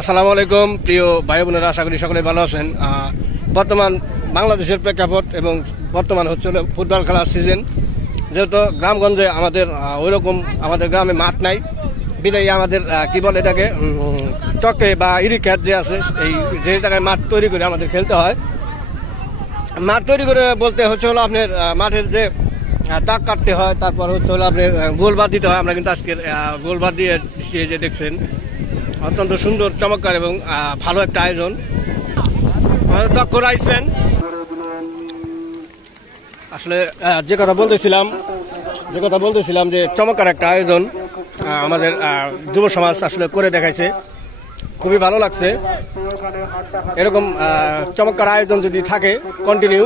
আসসালামু আলাইকুম প্রিয় ভাই বোনেরা আশা করি সকলে ভালো আছেন। বর্তমান বাংলাদেশের প্রেক্ষাপট এবং বর্তমান হচ্ছে ফুটবল খেলার সিজন যেহেতু গ্রামগঞ্জে আমাদের ওইরকম আমাদের গ্রামে মাঠ নাই। বিদায়ী আমাদের কি বলে এটাকে চকে বা ইরিখ্যাত যে আছে এই যে জায়গায় মাঠ তৈরি করে আমাদের খেলতে হয়। মাঠ তৈরি করে বলতে হচ্ছে হলো আপনার মাঠের যে দাগ কাটতে হয় তারপর হচ্ছে হলো আপনার আহ, গোলবার দিতে হয়। আমরা কিন্তু আজকে গোলবার দিয়ে দিচ্ছি, এই যে দেখছেন। অত্যন্ত সুন্দর, চমৎকার এবং ভালো একটা আয়োজন। দক্ষ রাইসম্যান আসলে যে কথা বলতেছিলাম, যে কথা বলতেছিলাম যে চমৎকার একটা আয়োজন আমাদের যুব সমাজ আসলে করে দেখাইছে। খুবই ভালো লাগছে। এরকম চমৎকার আয়োজন যদি থাকে কন্টিনিউ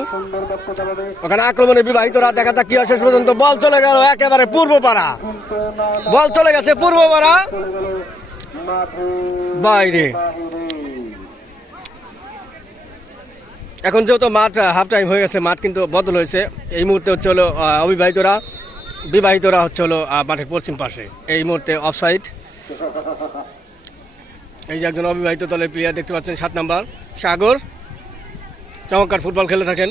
ওখানে আক্রমণে বিবাহিতরা দেখা যাক কি হয়। শেষ পর্যন্ত বল চলে গেল একেবারে পূর্ব পাড়া। বল চলে গেছে পূর্ব পাড়া। বাইরে। এখন যেহেতু মাঠ হাফ টাইম হয়ে গেছে মাঠ কিন্তু বদল হয়েছে। এই মুহূর্তে হচ্ছে হলো অবিবাহিতরা বিবাহিতরা হচ্ছে হলো মাঠের পশ্চিম পাশে। এই মুহূর্তে অফসাইড এই যে একজন অবিবাহিত দলের প্লেয়ার দেখতে পাচ্ছেন সাত নাম্বার সাগর। চমৎকার ফুটবল খেলে থাকেন।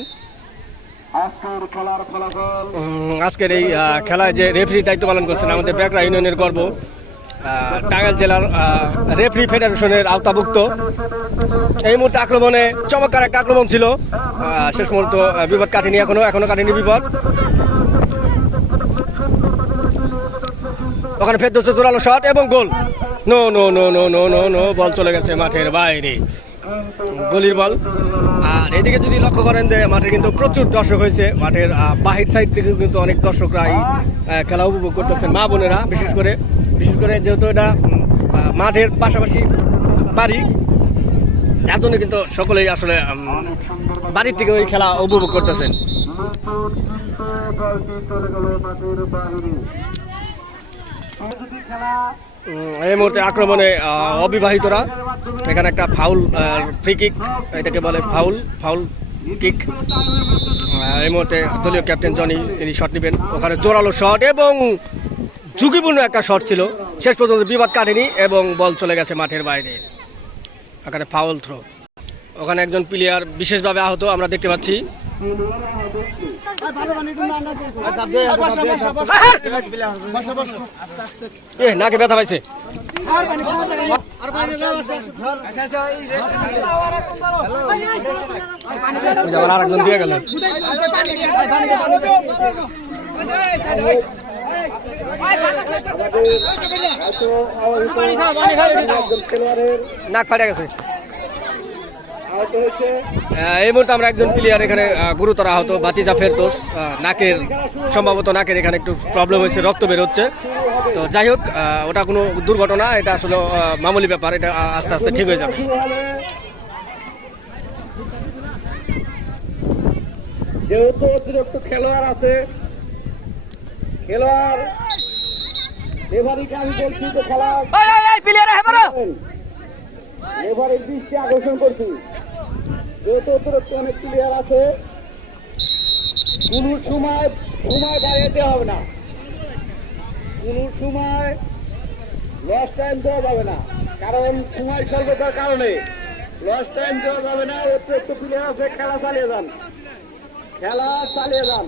আজকের এই খেলায় যে রেফারি দায়িত্ব পালন করছেন আমাদের ব্যাকরা ইউনিয়নের গর্ব। টাঙ্গাইল জেলার রেফারি ফেডারেশনের আওতাভুক্ত। এই মুহূর্তে আক্রমণে চমৎকার একটা আক্রমণ ছিল। শেষ মুহূর্ত বিপদ কাটেনি এখনও এখনও কাটেনি বিপদ। ওখানে ফের দোষে শট এবং goal. No no no no no no no, ball চলে গেছে মাঠের বাইরে। গলির বল। আর এদিকে যদি লক্ষ্য করেন যে মাঠে কিন্তু প্রচুর দর্শক হয়েছে। মাঠের বাহির সাইড থেকে কিন্তু অনেক দর্শকরা এই খেলা উপভোগ করতেছেন মা বোনেরা, বিশেষ করে বিশেষ করে যেহেতু এটা মাঠের পাশাপাশি বাড়ি, যার জন্য কিন্তু সকলেই আসলে বাড়ির থেকে ওই খেলা উপভোগ করতেছেন। এই মুহূর্তে আক্রমণে অবিবাহিতরা, এখানে একটা ফাউল ফ্রি কিক এটাকে বলে ফাউল ফাউল কিক এই মুহূর্তে দলীয় ক্যাপ্টেন জনি, তিনি শট নেবেন। ওখানে জোরালো শট এবং ঝুঁকিপূর্ণ একটা শট ছিল। শেষ পর্যন্ত বিবাদ কাটেনি এবং বল চলে গেছে মাঠের বাইরে। এখানে ফাউল থ্রো ওখানে একজন প্লেয়ার বিশেষভাবে আহত, আমরা দেখতে পাচ্ছি। নাকে ব্যথা পাইছে। আরেকজন দিয়ে গেল। নাক গেছে। এই মুহূর্তে আমরা একজন প্লেয়ার এখানে গুরুতর আহত, বাতিজা ফেরদোস। নাকের, সম্ভবত নাকের এখানে একটু প্রবলেম হয়েছে, রক্ত বের হচ্ছে। তো যাই হোক ওটা কোনো দুর্ঘটনা, এটা আসলে মামুলি ব্যাপার, এটা আস্তে আস্তে ঠিক হয়ে যাবে। যেহেতু অতিরিক্ত খেলোয়াড় আছে খেলোয়াড় রেফারিকে আমি বলছি যে খেলা রেফারির দৃষ্টি আকর্ষণ করছি। যেহেতু অতিরিক্ত অনেক প্লেয়ার আছে কোন সময় সময় বাড়িয়ে হবে না। কোন সময় লস টাইম দেওয়া যাবে না। কারণ সময় স্বল্পতার কারণে লস টাইম দেওয়া যাবে না। অতিরিক্ত প্লেয়ার আছে খেলা চালিয়ে যান। খেলা চালিয়ে যান।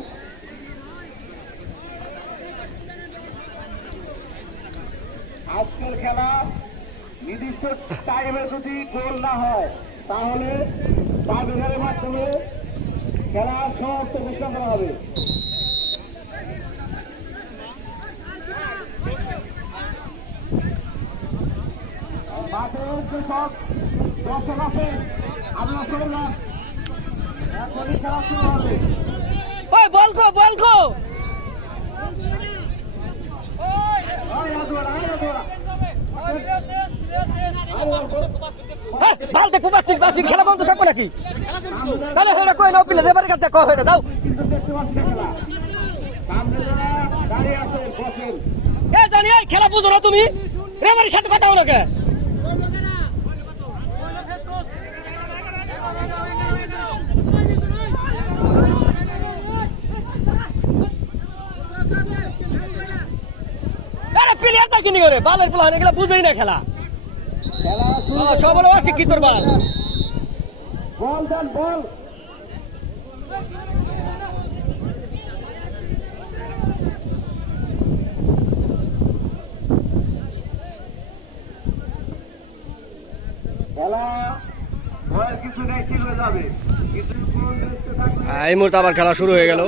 আজকের খেলা নির্দিষ্ট টাইমে যদি গোল না হয়, তাহলে বাবিঘরের মাধ্যমে খেলা সমাপ্ত ঘোষণা করা হবে। মাঠের যে সব দর্শক আছে, আপনারা চলে যান খেলা শুরু হবে। আয় ভালো দেখো বাস্তিক বাস্তিক খেলা বন্ধ থাকব নাকি? তাহলে কই নাও প্লেয়ার এবারে কাছে দাও। এ জানি খেলা বুঝো না তুমি। রেফারির সাথে কথা বলো কে? আরে প্লেয়ার তা কিনি করে বালের বুঝেই না খেলা। খেলা সবল অশিক্ষিত বাল। দেন হয়ে এই মুহূর্তে আবার খেলা শুরু হয়ে গেল।